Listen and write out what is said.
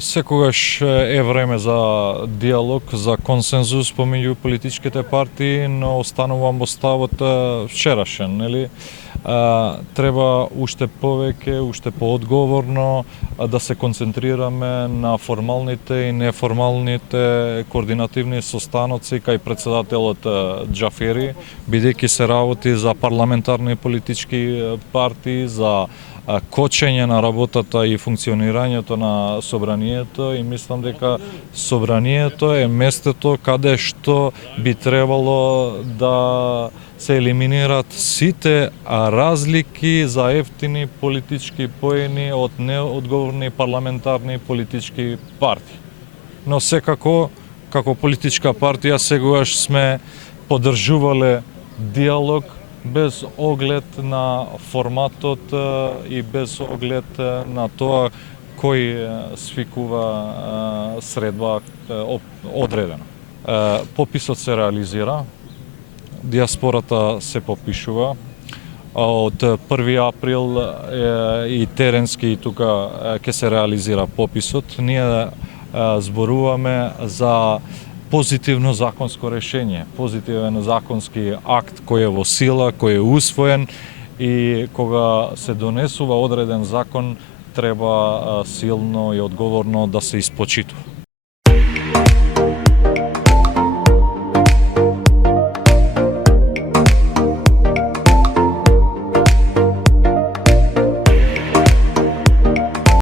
Секогаш е време за диалог, за консензус помеѓу политичките партии, но останувам во ставот вчерашен, нели? Треба уште повеќе, уште поодговорно да се концентрираме на формалните и неформалните координативни состаноци кај председателот Џафери, бидејќи се работи за парламентарни политички партии, за кочење на работата и функционирањето на собранието, и мислам дека собранието е местото каде што би требало да се елиминираат сите разлики за ефтини политички поени од неодговорни парламентарни политички партии. Но секако, како политичка партија, сегогаш сме поддржувале диалог без оглед на форматот и без оглед на тоа кој свикува средба одредена. Пописот се реализира, диаспората се попишува. Од 1 април и теренски тука ќе се реализира пописот. Ние зборуваме за позитивно законско решение, позитивен законски акт кој е во сила, кој е усвоен, и кога се донесува одреден закон треба силно и одговорно да се испочитува.